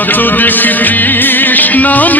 যত দেখি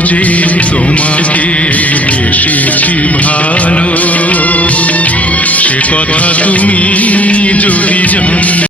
যে তোমাকে এসেছি ভালো। সে কথা তুমি যদি জানতে